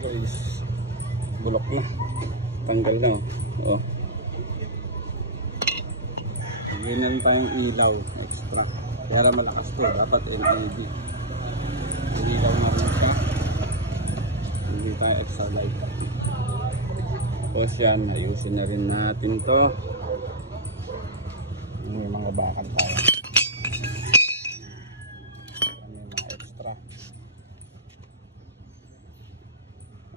guys, bulok na, tanggal na oh. Ganyan pa yung ilaw extra, kaya malakas to, dapat LED. Ilaw na rin siya, hindi tayo extra light. Tapos yan, ayusin na rin natin to. May mga bakal tayo, may mga extra.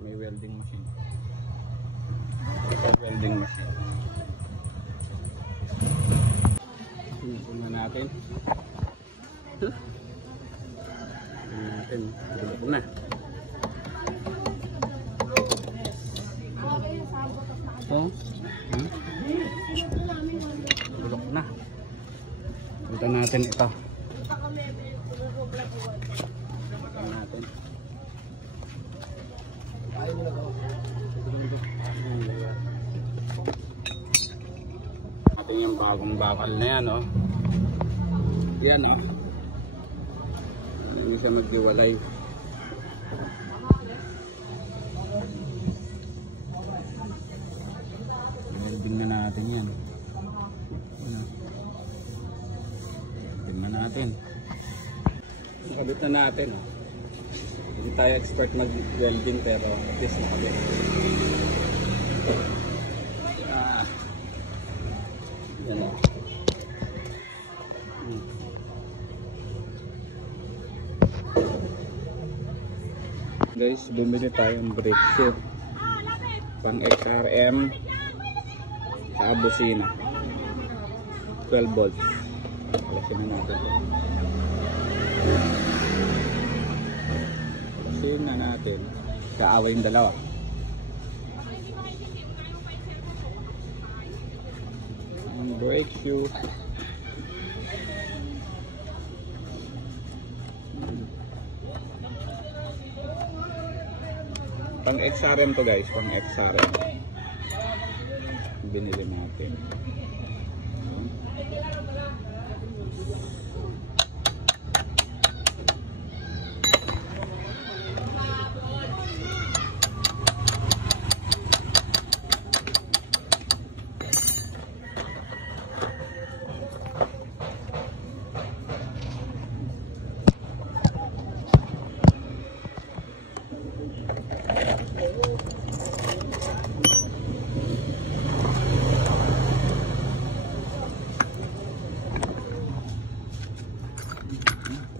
May welding machine. Welding machine. Tingnan natin. Bulok na. Oh. Bulok na. Punta natin ito. Punta natin. Ating yung bagong bakal na yan, oh. Yan, oh. Hindi siya magdiwalay. Welding na natin yan. Welding na natin. Nakabit na natin, oh. Hindi tayo expert mag-welding pero at least nakabit. Yan, oh. Guys, bumili tayong brake shoe pang XRM sa busina, 12 volts. Alasin na natin, alasin na natin, kaaway yung dalawa. Ang brake shoe, pang XRM to guys, pang XRM. Binili natin.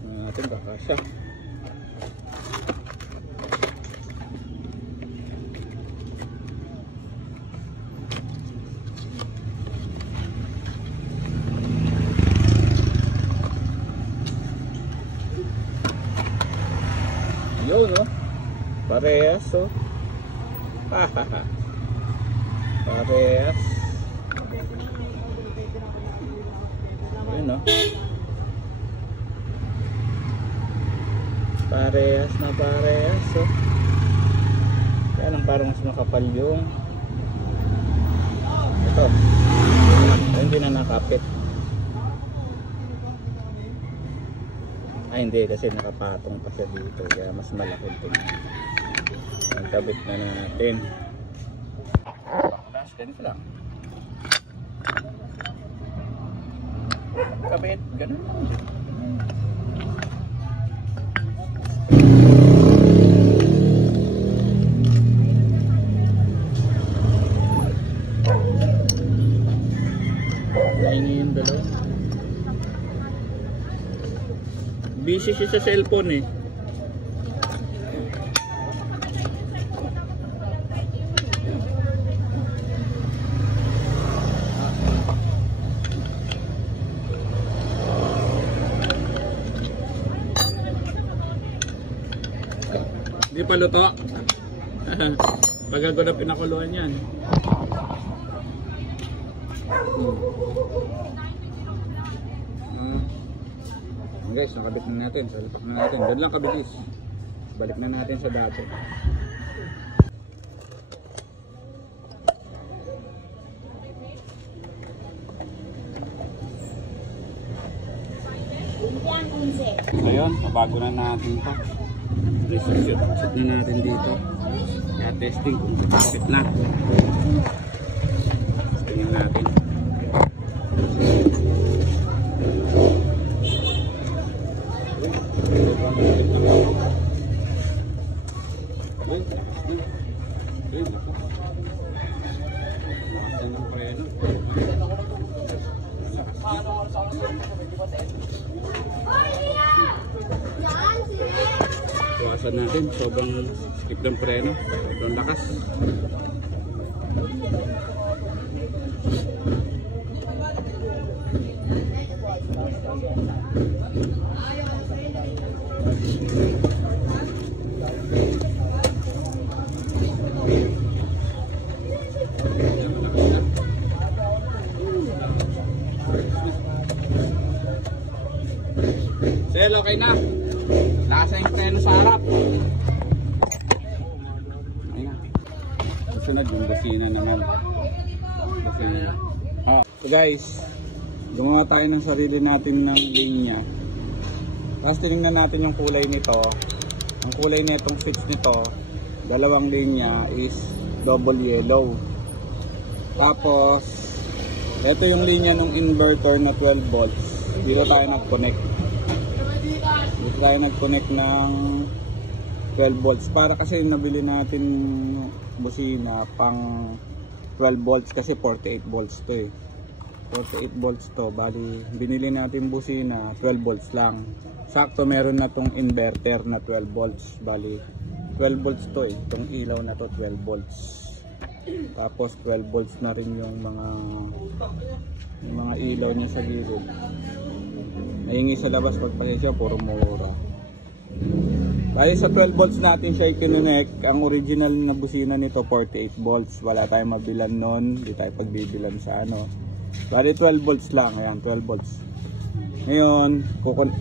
Natin kakasya. Yun, no? Parehas, oh. Parehas. Yun, no? Parehas na parehas, oh. Kaya lang parang mas makapal yung ito. Hindi na nakapit. Ay hindi, kasi nakapatong pa siya dito, kaya mas malaki ito. Ang kabit na natin. Backdash, ganito lang. Kabit, ganun lang. Busy siya sa cellphone eh. Hindi pa luto. Pagkago na pinakuluan yan. Guys, nakabit na natin, salpak na natin. Doon lang kabilis. Balik na natin sa dati. Ayun, nabago na natin ito. Shoot na natin dito. testing kung kapit na. Tingnan natin. Tuwasan natin, sobrang skip ng preno, sobrang lakas. Sel, okay na. Lasa yung preno sa harap. Ayun na. Susunod yung busina naman. Busina. So guys, gumawa tayo ng sarili natin ng linya. Tapos tinignan natin yung kulay nito. Ang kulay nitong switch nito, dalawang linya is double yellow. Tapos ito yung linya ng inverter na 12 volts. Dito tayo nag-connect. Dito tayo nag-connect ng 12 volts. Para kasi nabili natin busina pang 12 volts kasi 48 volts to eh. 48 volts to. Bali, binili natin busina 12 volts lang. Sakto meron na tong inverter na 12 volts. Bali, 12 volts to eh. Itong ilaw na to 12 volts. Tapos 12 volts na rin yung mga ilaw niya sa gilid. Nahingi sa labas pagpasensya, puro mura. Dahil sa 12 volts natin siya i-connect, ang original na busina nito 48 volts. Wala tayong mabilan nun, hindi tayo pagbibilan sa ano. Dahil 12 volts lang, ayan 12 volts. Ngayon,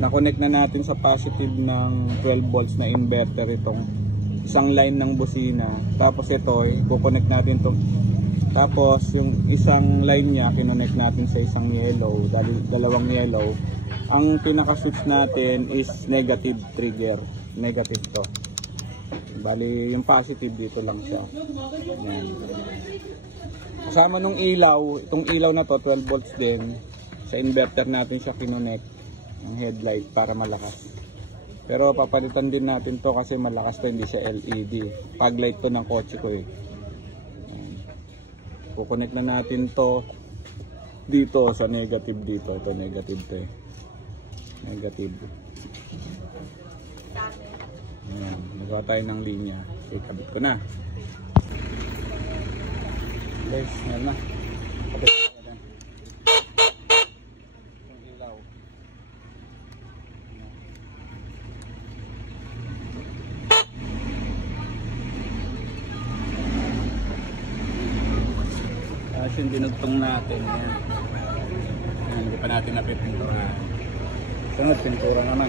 na-connect na natin sa positive ng 12 volts na inverter itong isang line ng busina. Tapos ito, i-connect natin itong, tapos yung isang line niya, kinonnect natin sa isang yellow, dalawang yellow. Ang pinaka-switch natin is negative trigger. Negative to. Bali, yung positive dito lang siya. Yan. Kasama nung ilaw, itong ilaw na to, 12 volts din. Sa inverter natin siya kinonnect. Ang headlight para malakas. Pero papalitan din natin to kasi malakas to, hindi siya LED. Paglight to ng kotse ko eh. Kukonect na natin to dito sa negative dito. Ito negative to eh. Negative. Ayan, nagawa tayo ng linya. Okay, kabit ko na. Guys, meron na. Kabit ko na. Itong ilaw. Tapos yung dinugtong natin. Ayan, hindi pa natin napipinturahan. Sunod, pintura naman.